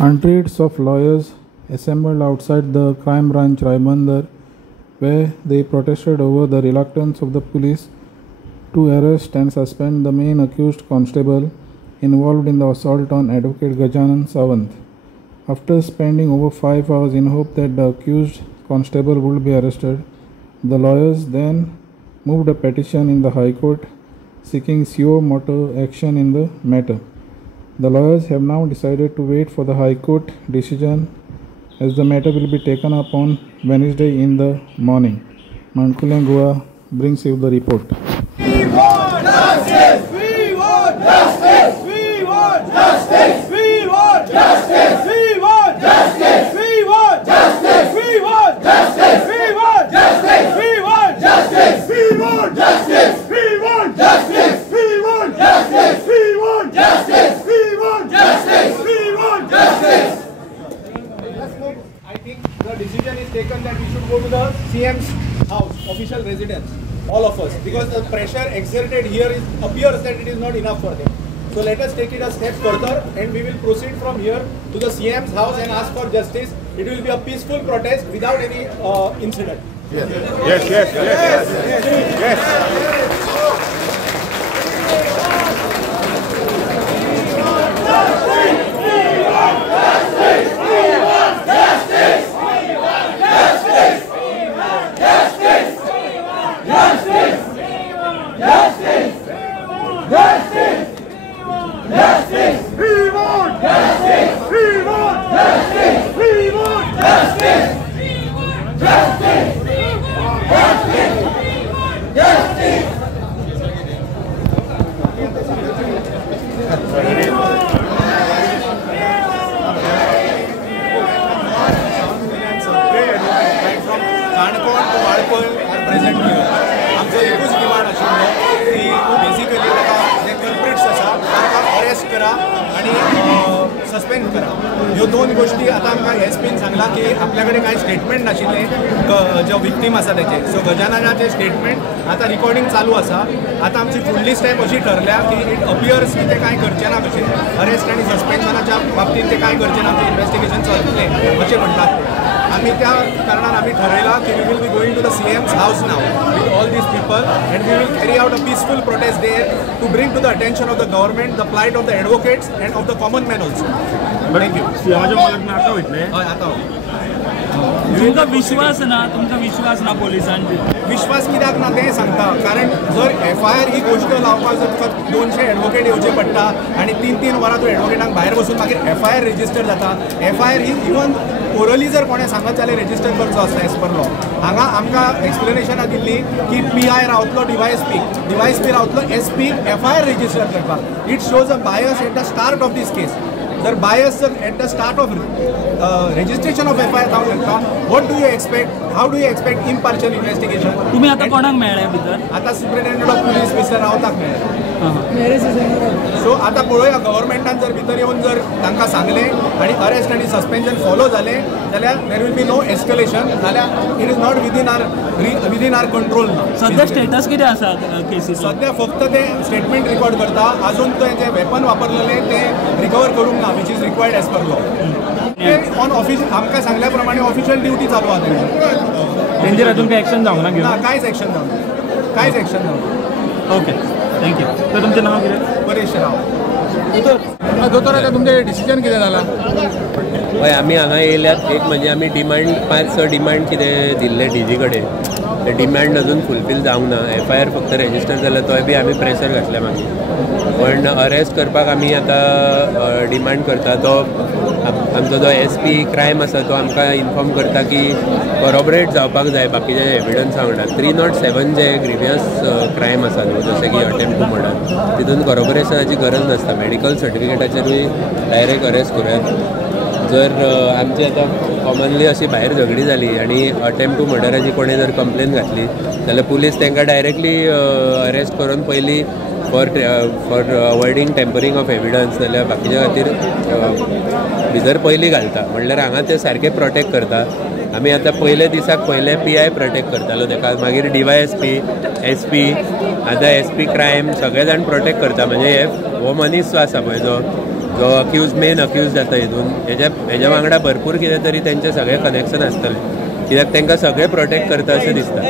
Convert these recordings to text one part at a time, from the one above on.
Hundreds of lawyers assembled outside the crime branch Raimandar, where they protested over the reluctance of the police to arrest and suspend the main accused constable involved in the assault on Advocate Gajanan Sawant. After spending over 5 hours in hope that the accused constable would be arrested, the lawyers then moved a petition in the High Court seeking suo motu action in the matter. The lawyers have now decided to wait for the High Court decision, as the matter will be taken up on Wednesday in the morning. Mankulian Goa brings you the report. We want justice! We want justice! We want justice! We want justice! We want justice! We want justice! We want justice! We want justice! We want justice! We want justice! We want justice! We want justice! We want justice! We want justice! We want justice! I think the decision is taken that we should go to the CM's house, official residence, all of us, because the pressure exerted here appears that it is not enough for them. So let us take it a step further and we will proceed from here to the CM's house and ask for justice. It will be a peaceful protest without any incident. Yes. Yes, yes, yes, yes, yes. Suspend करा ह्यो दोन गोष्टी आता आमकां एसपीन सांगला की आपल्याकडे काही स्टेटमेंट नाशिल्ले जो विक्टीम आसा तेचे सो गजाननाचे स्टेटमेंट आता रिकॉर्डिंग चालू आसा आता आमची फुडली स्टेप अशी ठरल्या की इट अपियर्स की ते काय करचे ना कशें अरेस्ट आनी सस्पेन्शनाच्या बाबतीत ते काय करचे ना आमचे इन्व्हेस्टिगेशन चलतले अशें म्हणटात आम्ही त्या कारणान आम्ही ठरयला की we will be going to the CM's house now with all these people and we will carry out a peaceful protest there to bring to the attention of the government the plight of the advocates and of the common man also. Thank you. सीएमाच्या मालक आता वयतले हय आता तुमकां विश्वास ना पोलिसांचेर विश्वास कित्याक ना तें सांगता कारण जर FIR ही गोष्ट लावपाक जर तुका 200 एडवोकेट येवचे पडटा आनी 3-3 वरां तूं एडवोकेटांक भायर बसून मागीर FIR रेजिस्टर जाता. FIR ही इवन ओरली जर कोणें सांगत जाल्यार रेजिस्टर करचो आसता एज पर लॉ. हांगा आमकां एक्सप्लेनेशनां दिल्ली की PI रावतलो DYSP रावतलो SP FIR रेजिस्टर करपाक. It shows a bias at the start of this case. जर बायस जर at the start of registration of FIR जावंक शकता. what do you expect? how do you expect impartial investigation? तुम्ही आता कोणाक मेळ्ळे भितर? आता सुप्रिटेंडंट ऑफ पुलीस मिस्टर रावताक मेळ्ळे. सो आता पळोवया गव्हर्नमेंटान जर भितर येवन जर तांकां सांगलें आनी अरेस्ट आनी सस्पेन्शन फॉलो जालें जाल्यार there will be no escalation जाल्यार it is not within our control. सध्या स्टेटस कितें आसा केसीस? सध्या फक्त ते स्टेटमेंट रिकॉर्ड करता. अजून ते वेपन वापरलेले ते रिकवर करूंक ना which is required age per law. On office आमकां सांगल्या प्रमाणे ऑफिशियल ड्युटी चालू आहा तेंचेर अजून काही ॲक्शन जावंक ना? ना कांयच एक्शन जावंक कांयच एक्शन जावंक. Okay thank you. तर तुमचें नांव कितें? परेश राव. दोतोर आता तुमचें डिसिजन कितें जालां? हय आमी हांगा येयल्यात. एक म्हणजे आमी डिमांड 5-6 डिमांड कितें दिल्ले DG कडेन ते डिमांड अजून फुलफील जावंक ना. FIR फक्त रेजिस्टर जाल्यार तोय बी आमी प्रेशर घातल्या मागीर. पण अरेस्ट करपाक आमी आतां डिमांड करता. तो आमचो जो SP क्रायम आसा तो आमकां इन्फॉर्म करता की कॉरोबरेट जावपाक जाय बाकीचे एविडन्सा वांगडा. 307 जे ग्रिवियस क्रायम आसा न्हू जशें की अटेम्प्ट टू मर्डर तितून कॉरोबरेशनाची गरज नासता. मेडिकल सर्टिफिकेटाचेरूय डायरेक्ट अरेस्ट करूयात. जर आमची आतां कॉमनली अशी भायर झगडी जाली आनी अटेम्प्ट टू मर्डराची कोणें जर कंप्लेन घातली जाल्यार पुलीस तांकां डायरेक्टली अरेस्ट करून पयलीं फॉर अवॉयडींग टेम्परींग ऑफ एविडन्स जाल्यार बाकीच्या खातीर भितर पयलीं घालता. म्हणल्यार हांगा ते सारके प्रोटेक्ट करता. आमी आतां पयले दिसाक पयले PI प्रोटेक्ट करतालो ताका मागीर DYSP SP आतां SP क्रायम सगळे जाण प्रोटेक्ट करता. म्हणजे हो मनीस जो आसा पळय जो जो मेन अक्यूज जाता हितून हेज्या वांगडा भरपूर कितें तरी तेंचे सगळे कनेक्शन आसतले, कित्याक तांकां सगळे प्रोटेक्ट करता अशें दिसता.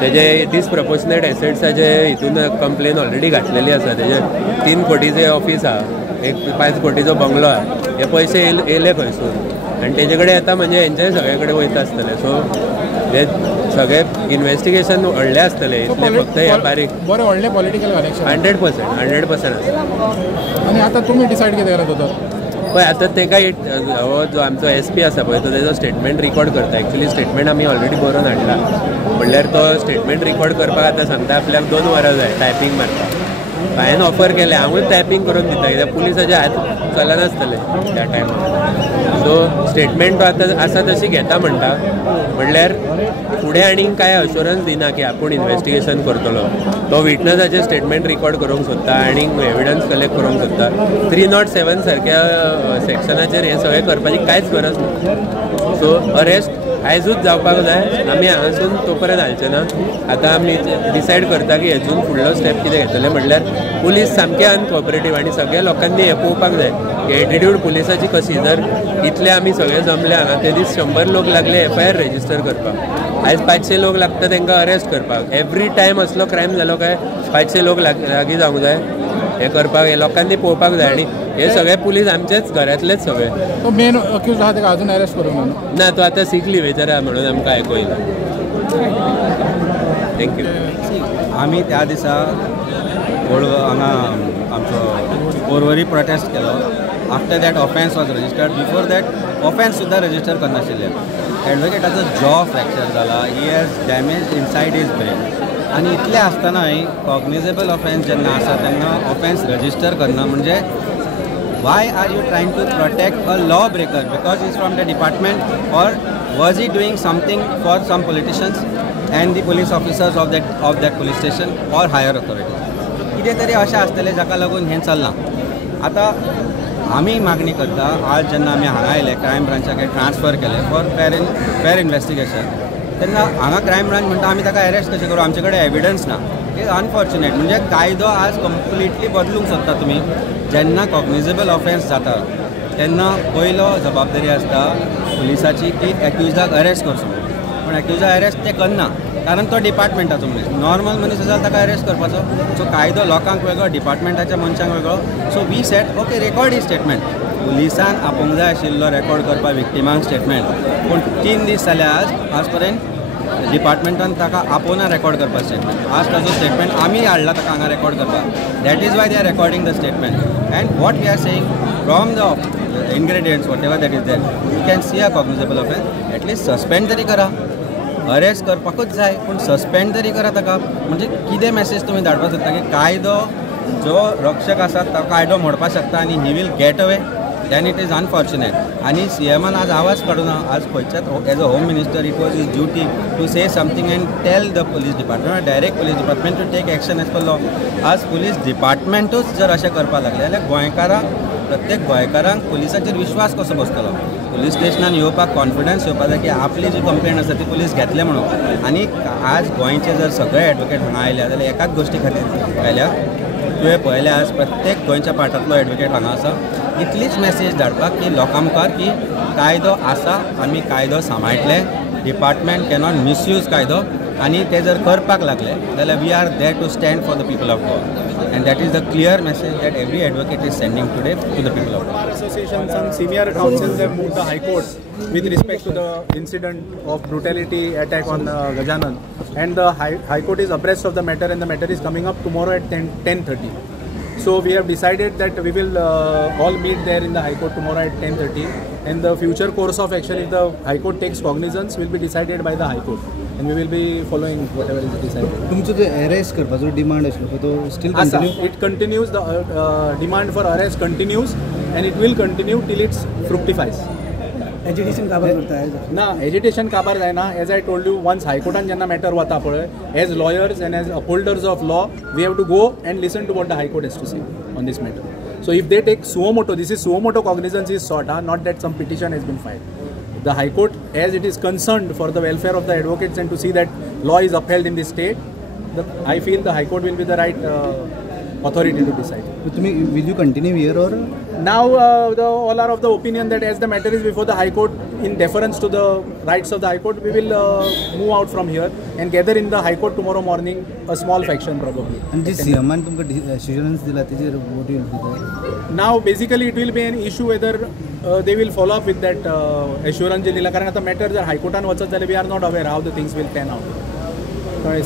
तेजे डिसप्रपोर्शनेट एसेट्साचे हितून कंप्लेन ऑलरेडी घातलेली आसा. तेजे 3 कोटीचे ऑफीस आहा, एक 5 कोटीचो बंगलो आहा. हे पयशे येयले खंयसून आनी तेजे कडेन येता म्हणजे हेंचे सगळे कडेन वयता आसतले. सो हे सगळे इन्व्हेस्टिगेशन व्हडलें आसतलें, इतलें फक्त हे बारीक बरें व्हडलें पॉलिटिकल कनेक्शन 100% आसता. आनी आतां तुमी डिसायड कितें करता तर पळय आतां तेका हो जो आमचो SP आसा पळय तो तेजो स्टेटमेंट रिकॉर्ड करता. एक्चुअली स्टेटमेंट आमी ऑलरेडी बरोवन हाडला, म्हणल्यार तो स्टेटमेंट रिकॉर्ड करपाक आतां सांगता आपल्याक 2 वरां जाय टायपींग मारपाक. हांवें ऑफर केलें, हांवूच टायपींग करून दिता, कित्याक पुलिसाचे हात चलनासतले त्या टायमार. सो स्टेटमेंट तो आतां आसा तशी घेता म्हणटा, म्हणल्यार फुडें आनीक कांय अश्युरन्स दिना की आपूण इन्व्हेस्टिगेशन करतलो. तो विटनसाचें स्टेटमेंट रिकॉर्ड करूंक सोदता, आनीक एविडन्स कलेक्ट करूंक सोदता. 307 सारक्या सेक्शनाचेर हें सगळें करपाची कांयच गरज ना. सो अरेस्ट आयजूच जावपाक जाय. आमी हांगासून तो पर्यंत हालचे ना. आतां आमी डिसायड करता की हेतून फुडलो स्टेप कितें घेतले, म्हणल्यार पुलीस सामकें अनकॉपरेटीव आनी सगळ्या लोकांनी हें पळोवपाक जाय की एटिट्यूड पुलिसाची कशी. जर इतले आमी सगळे जमले हांगा, ते दीस 100 लोक लागले FIR रेजिस्टर करपाक, आयज 500 लोक लागता तांकां अरेस्ट करपाक. एवरी टायम असलो क्रायम जालो काय 500 लोक लागीं जावंक जाय हे करपाक. हे लोकांनी पळोवपाक जाय. आनी हे सगळे पुलीस आमचेच घरांतलेच सगळे. तो मेन अक्यूज आहा ताका अजून अरेस्ट करूंक ना, तो आतां सीक लिव्हेचेर आहा म्हणून आमकां आयको येयला. थँक्यू. आमी त्या दिसा हांगा आमचो पोरवरी प्रोटेस्ट केलो. After that offence was registered. Before that offence सुद्दां रजिस्टर करनाशिल्ले. एडवोकेटाचो जॉ फ्रॅक्चर जाला. He has damage inside his brain. आनी इतलें आसतनाय कॉग्निजेबल ऑफेन्स जेन्ना आसा तेन्ना ऑफेन्स रजिस्टर करना म्हणजे why are you trying to protect a lawbreaker because he's from the department, or was he doing something for some politicians and the police officers of that police station or higher authorities? कितें तरी अशें आसतलें जाका लागून हें चलना. आतां आमी मागणी करता, आज जेन्ना आमी हांगा आयले क्रायम ब्रांचाक ट्रान्सफर केले फॉर फेर इन्व्हेस्टिगेशन, तेन्ना हांगा क्रायम ब्रांच म्हणटा आमी ताका अरेस्ट कशें करूं, आमचे कडेन एविडन्स ना. Is unfortunate. म्हणजे कायदो आज कंप्लिटली बदलूंक सोदता तुमी. जेन्ना कॉग्निजेबल ऑफेन्स जाता तेन्ना पयलो जबाबदारी आसता पुलिसाची की एक्युजाक अरेस्ट करचो. पूण एक्युजाक अरेस्ट ते करना, कारण तो डिपार्टमेंटाचो मनीस. नॉर्मल मनीस आसा ताका अरेस्ट करपाचो. सो कायदो लोकांक वेगळो, डिपार्टमेंटाच्या मनशांक वेगळो. So we set okay record ही स्टेटमेंट. पुलिसान आपोवंक जाय आशिल्लो रेकॉर्ड करपाक विक्टिमांक स्टेटमेंट. पूण 3 दीस जाले आज पर्यंत डिपार्टमेंटान ताका आपोवना रेकॉर्ड करपाक स्टेटमेंट. आज ताजो स्टेटमेंट आमी हाडला ताका हांगा रेकॉर्ड करपाक. That is why they are recording the statement. And what we are saying from the ingredients whatever that is there, you can see a cognizable offence. At least suspend तरी करा. Arrest करपाकूच जाय पूण suspend तरी करा ताका. म्हणजे कितें मेसेज तुमी धाडपाक सोदता की कायदो जो रक्षक आसा तो कायदो मोडपाक शकता आनी he will get away. then it is unfortunate. आणि CMन आज आवाज काडूना. आज खंयच्याच as a home minister it was his duty to say something and tell the police department, direct police department to take action as per law. आज police डिपार्टमेंटूच जर अशें करपाक लागले जाल्यार गोंयकारांक, प्रत्येक गोंयकारांक पुलिसाचेर विश्वास कसो बसतलो. पुलीस स्टेशनान येवपाक कॉन्फिडन्स येवपाक जाय की आपली जी कंप्लेंट आसा ती पुलीस घेतले म्हणून. आनी आज गोंयचे जर सगळे एडवोकेट हांगा आयल्या जाल्यार एकाच गोश्टी खातीर आयल्या. तुवें पळयलें आज प्रत्येक गोंयच्या पार्टांतलो एडवोकेट हांगा आसा. इतलीच मेसेज धाडपाक की लोकां मुखार की कायदो आसा, आमी कायदो सांबाळटले. डिपार्टमेंट कॅनॉट मिसयूज कायदो. आनी ते जर करपाक लागले जाल्यार we are there to stand for the people of Goa. And that is the clear message that every advocate is sending today to the people of Goa. Bar Association, some senior counsels have moved the High Court with respect to the incident of brutality attack on Gajanan, and the High Court is abreast of the matter, and the matter is coming up tomorrow at 10:30. So we have decided that we will all meet there in the High Court tomorrow at 10:30, and the future course of action, if the High Court takes cognizance, will be decided by the High Court, and we will be following whatever is decided. तुमचो जो arrest करपाचो demand आसलो तो steel continue? It continues. The demand for arrest continues, and it will continue till it fructifies. Agitation काबार करता है ना, agitation काबार जायना. As I told you, once हायकोर्टान जेन्ना मॅटर वता पळय, as lawyers and as upholders of law, we have to go and listen to what the high court has to say on this matter. So if they take suo moto, this is suo moto cognizance is sought, not that some petition has been filed. The High Court, as it is concerned for the welfare of the advocates and to see that law is upheld in this state, I feel the High Court will be the right authority to decide. Will you continue here or? Now, all are of the opinion that as the matter is before the High Court, in deference to the rights of the High Court, we will move out from here and gather in the High Court tomorrow morning, a small faction probably. And this CMN तुमका assurance दिला तेजे what will be there? Now, basically, it will be an issue whether they will follow up with that assurance जे दिला कारण आता matter जर High Courtan वचत जाल्यार we are not aware how the things will pan out.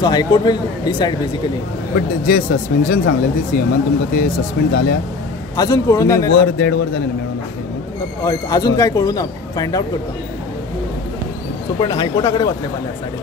So High Court will decide basically. But जे suspension सांगले ते CMN तुमका ते suspend झाल्या अजून कळून ना वर 1.5 वर झाले ना मेळून अजून काय कळू ना फाइंड आउट करता सो पण हायकोर्टाकडे वतले फाल्यां 5:30